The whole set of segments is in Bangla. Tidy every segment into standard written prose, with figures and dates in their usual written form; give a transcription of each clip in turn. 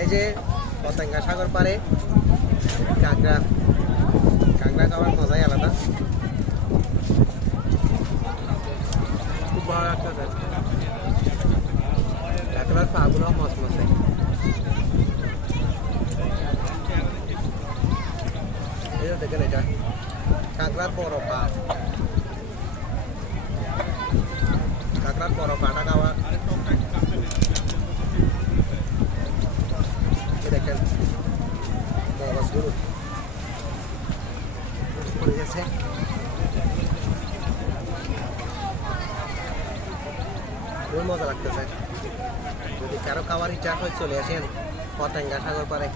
এই যে পতেঙ্গা সাগর পারে কাঁকড়া খাওয়ার মজাই আলাদা। খুব ভালো লাগতেছে। কাঁকড়ার পাগুলো মচমচে। এই যে দেখেন এটা কাঁকড়ার বড় পা, কাঁকড়ার বড় পাটা খাওয়া। দেখেন মগজগুলো পড়ে গেছে। খুব মজা লাগতেছে। যদি কারো খাওয়ার ইচ্ছা হয় চলে আসেন পতেঙ্গা সাগর পারে।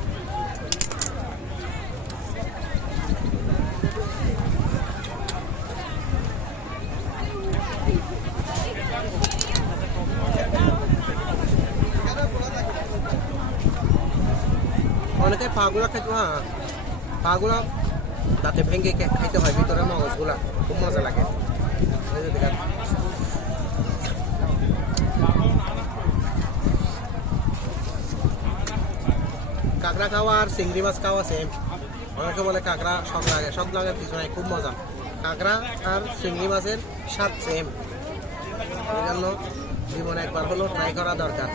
অনেকে পাগুলা খাইতে, হ্যাঁ পাগুলা দাঁতে ভেঙে খাইতে হয়, ভিতরে মগজগুলা খুব মজা লাগে। কাঁকড়া খাওয়া আর চিংড়ি মাছ খাওয়া সেম। অনেকে বলে কাঁকড়া শখ লাগে কিছু নাই, খুব মজা। কাঁকড়া আর চিংড়ি মাছের স্বাদ সেম, এই জন্য জীবনে একবার হলেও ট্রাই করা দরকার।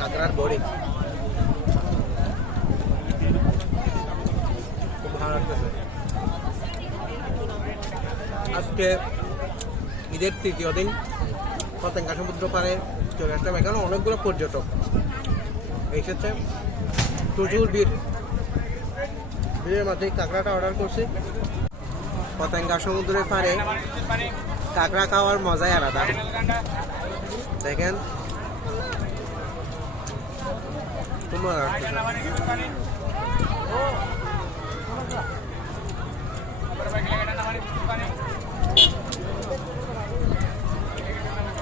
কাঁকড়ার বড়ি খুব ভালো লাগতেছে। আজকে ঈদের তৃতীয় দিন পতেঙ্গা সমুদ্র পাড়ে চলে আসলাম। এখানে অনেকগুলো পর্যটক এসেছে, প্রচুর ভিড়ের মধ্যে কাঁকড়াটা অর্ডার করছি। পতেঙ্গা সমুদ্রের পাড়ে কাঁকড়া খাওয়ার মজাই আলাদা। দেখেন খুব মজা লাগতেছে।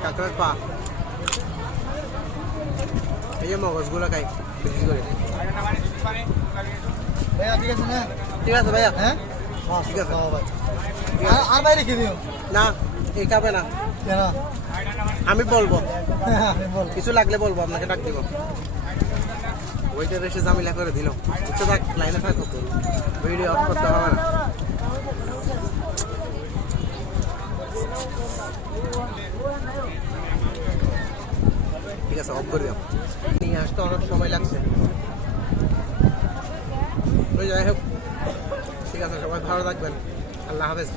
কাঁকড়ার পা, এই যে মগজগুলো খাই বেশি করে। ভাইয়া ঠিক আছে না? ঠিক আছে ভাইয়া, হ্যাঁ ঠিক আছে। আর বাইরে খেয়ে দিও না এই খাবে না, কেন? আমি বলবো, আমি বল কিছু লাগলে বলবো, আপনাকে ডাক দিব। ওইটার এসে জামিলা করে দিল। উঠতে থাক, লাইনে থাকো, ভিডিও অফ করতে হবে না। ঠিক আছে, অফ করে দাও। নিয়ে আসতে অনেক সময় লাগছে। যাই হোক, ঠিক আছে, সবাই ভালো থাকবেন। আল্লাহ হাফেজ।